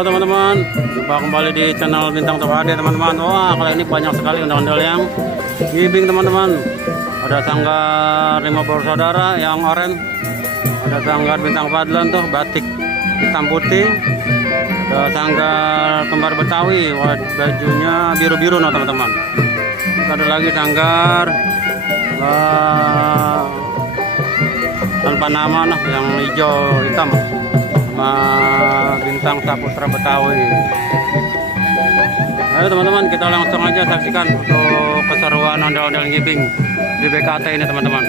Halo teman-teman, jumpa kembali di channel Bintang Topade teman-teman. Wah, kali ini banyak sekali ondel-ondel yang ngibing teman-teman. Ada sanggar 5 bersaudara yang oranye, ada sanggar Bintang Fadlan tuh batik hitam putih, ada sanggar kembar Betawi, bajunya biru-biru no teman-teman. Ada lagi sanggar tanpa nama noh, yang hijau hitam sama Bintang Saputra Betawi. Ayo teman-teman, kita langsung aja saksikan untuk keseruan ondel-ondel ngibing di BKT ini teman-teman.